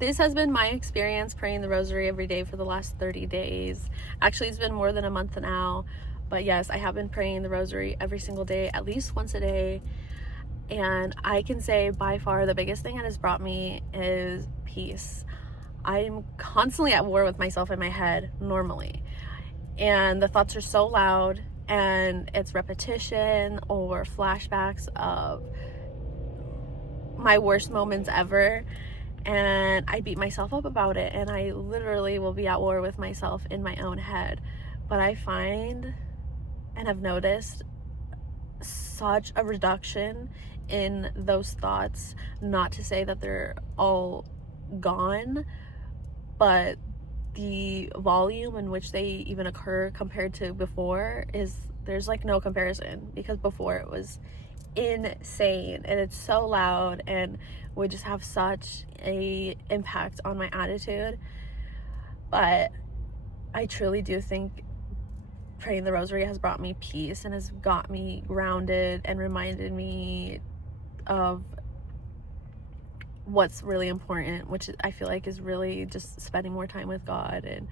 this has been my experience praying the rosary every day for the last 30 days. Actually, it's been more than a month now. But yes, I have been praying the rosary every single day, at least once a day. And I can say by far the biggest thing it has brought me is peace. I'm constantly at war with myself in my head normally. And the thoughts are so loud, and it's repetition or flashbacks of my worst moments ever. And I beat myself up about it, and I literally will be at war with myself in my own head. But I find and have noticed such a reduction in those thoughts. Not to say that they're all gone, but the volume in which they even occur compared to before there's like no comparison, because before it was insane and it's so loud and would just have such a impact on my attitude. But I truly do think praying the rosary has brought me peace and has got me grounded and reminded me of what's really important, which I feel like is really just spending more time with God and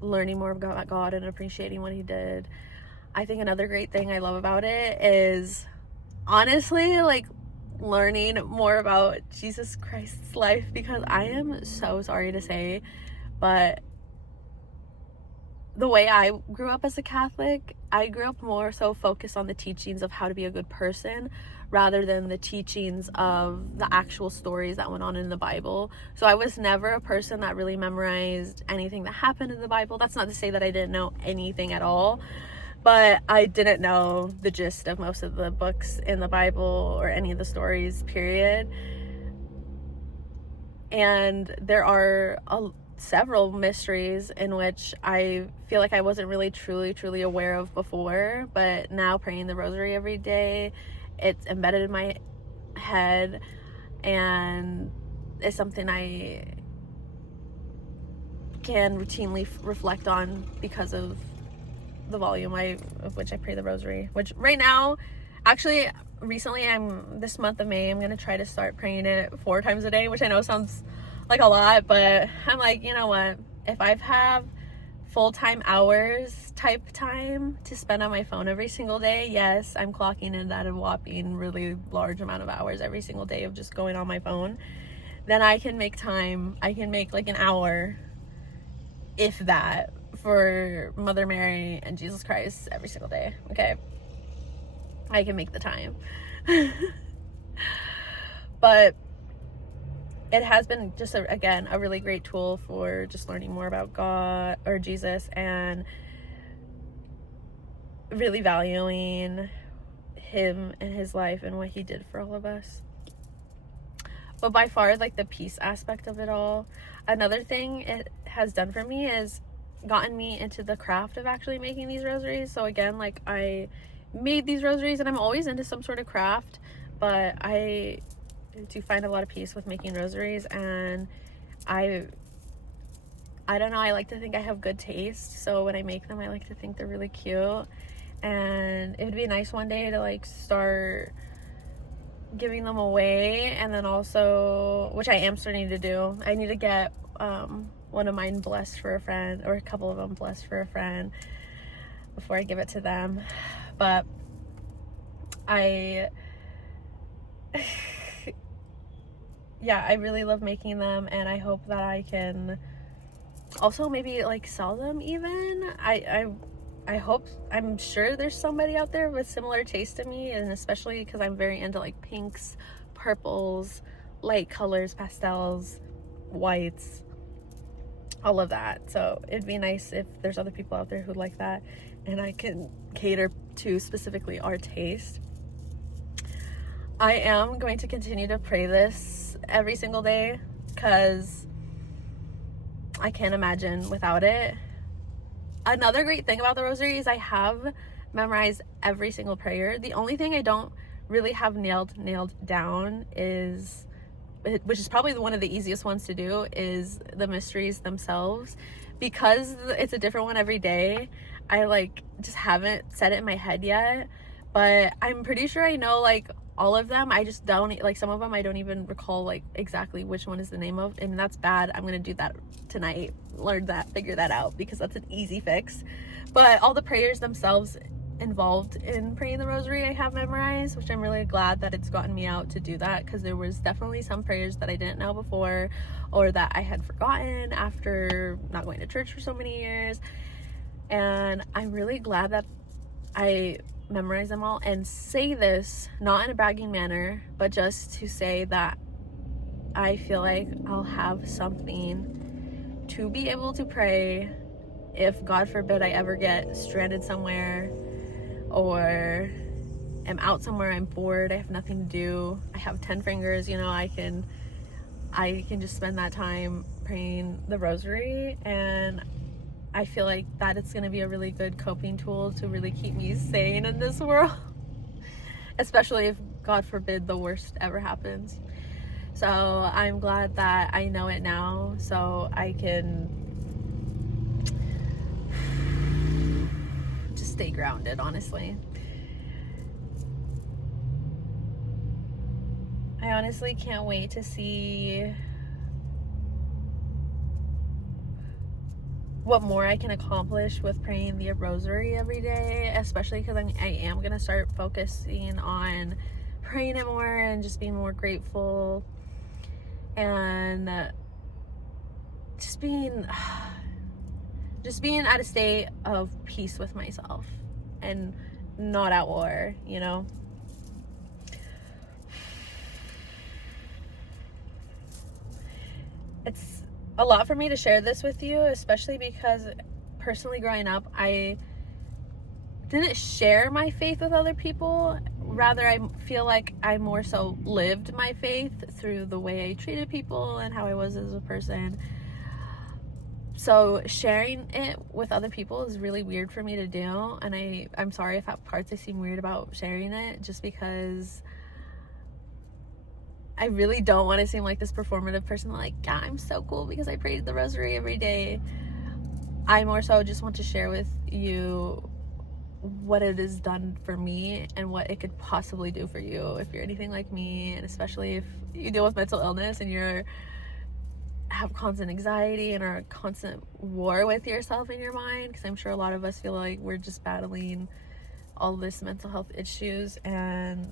learning more about God and appreciating what he did. I think another great thing I love about it is honestly like learning more about Jesus Christ's life, because I am so sorry to say, but the way I grew up as a Catholic, I grew up more so focused on the teachings of how to be a good person rather than the teachings of the actual stories that went on in the Bible. So I was never a person that really memorized anything that happened in the Bible. That's not to say that I didn't know anything at all, but I didn't know the gist of most of the books in the Bible or any of the stories, period. And there are several mysteries in which I feel like I wasn't really truly aware of before, but now praying the rosary every day, it's embedded in my head, and it's something I can routinely reflect on because of the volume of which I pray the rosary, which right now, actually recently, this month of May, I'm going to try to start praying it 4 times a day, which I know sounds like a lot, but I'm like, you know what, if I have full-time hours type time to spend on my phone every single day, yes, I'm clocking in at a whopping really large amount of hours every single day of just going on my phone, then I can make time. I can make like an hour, if that, for Mother Mary and Jesus Christ every single day. Okay, I can make the time. But it has been just again a really great tool for just learning more about God or Jesus, and really valuing him and his life and what he did for all of us. But by far, like, the peace aspect of it all, another thing it has done for me is gotten me into the craft of actually making these rosaries. So again, like, I made these rosaries, and I'm always into some sort of craft, but I do find a lot of peace with making rosaries, and I don't know, I like to think I have good taste, so when I make them I like to think they're really cute. And it would be nice one day to like start giving them away, and then also, which I am starting to do, I need to get one of mine blessed for a friend, or a couple of them blessed for a friend before I give it to them. But yeah, I really love making them, and I hope that I can also maybe like sell them even. I hope, I'm sure there's somebody out there with similar taste to me, and especially because I'm very into like pinks, purples, light colors, pastels, whites, all of that. So it'd be nice if there's other people out there who like that, and I can cater to specifically our taste. I am going to continue to pray this every single day because I can't imagine without it. Another great thing about the rosary is I have memorized every single prayer. The only thing I don't really have nailed down is, which is probably one of the easiest ones to do, is the mysteries themselves. Because it's a different one every day, I like just haven't said it in my head yet, but I'm pretty sure I know like all of them. I just don't, like, some of them I don't even recall like exactly which one is the name of, and that's bad. I'm gonna do that tonight, figure that out, because that's an easy fix. But all the prayers themselves involved in praying the rosary I have memorized, which I'm really glad that it's gotten me out to do that, because there was definitely some prayers that I didn't know before, or that I had forgotten after not going to church for so many years. And I'm really glad that I memorize them all, and say this not in a bragging manner, but just to say that I feel like I'll have something to be able to pray if, God forbid, I ever get stranded somewhere, or am out somewhere, I'm bored, I have nothing to do, I have 10 fingers, you know, I can just spend that time praying the rosary. And I feel like that it's going to be a really good coping tool to really keep me sane in this world, especially if, God forbid, the worst ever happens. So I'm glad that I know it now, so I can just stay grounded, honestly. I honestly can't wait to see what more I can accomplish with praying the rosary every day, especially because I am going to start focusing on praying it more and just being more grateful, and just being at a state of peace with myself and not at war, you know. It's a lot for me to share this with you, especially because personally growing up, I didn't share my faith with other people. Rather, I feel like I more so lived my faith through the way I treated people and how I was as a person. So sharing it with other people is really weird for me to do, and I'm sorry if at parts I seem weird about sharing it, just because I really don't want to seem like this performative person, like, yeah, I'm so cool because I prayed the rosary every day. I more so just want to share with you what it has done for me and what it could possibly do for you if you're anything like me, and especially if you deal with mental illness and have constant anxiety and are a constant war with yourself in your mind, because I'm sure a lot of us feel like we're just battling all this mental health issues. And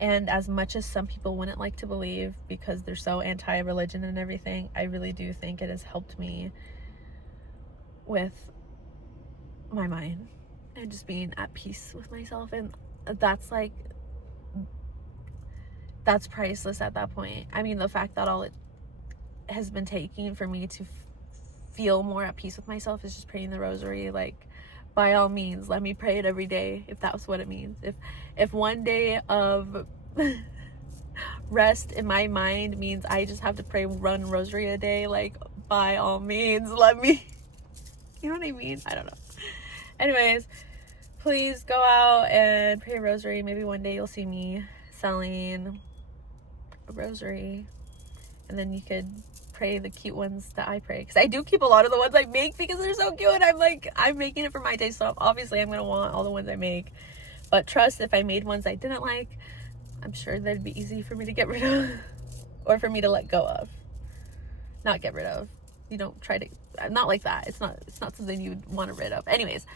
as much as some people wouldn't like to believe because they're so anti-religion and everything, I really do think it has helped me with my mind and just being at peace with myself. And that's priceless at that point. I mean, the fact that all it has been taking for me to feel more at peace with myself is just praying the rosary. Like, by all means, let me pray it every day if that's what it means. If one day of rest in my mind means I just have to pray one rosary a day, like, by all means, let me, you know what I mean? I don't know. Anyways, please go out and pray a rosary. Maybe one day you'll see me selling a rosary, and then you could pray the cute ones that I pray, because I do keep a lot of the ones I make because they're so cute, and I'm making it for my taste, so obviously I'm gonna want all the ones I make. But trust, if I made ones I didn't like, I'm sure they'd be easy for me to get rid of or for me to let go of. Not get rid of, you don't try to, not like that. It's not something you'd want to rid of. Anyways,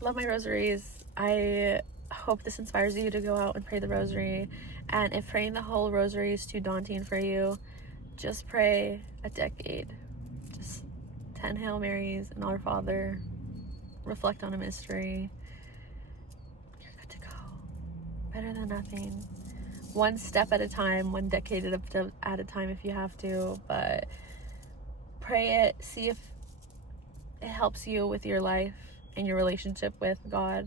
love my rosaries. I hope this inspires you to go out and pray the rosary. And if praying the whole rosary is too daunting for you, just pray a decade. Just 10 Hail Marys and Our Father. Reflect on a mystery. You're good to go. Better than nothing. One step at a time, one decade at a time if you have to. But pray it. See if it helps you with your life and your relationship with God.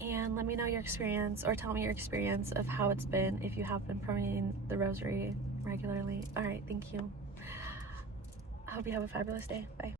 And let me know your experience, or tell me your experience of how it's been if you have been praying the rosary regularly. All right, thank you. I hope you have a fabulous day. Bye.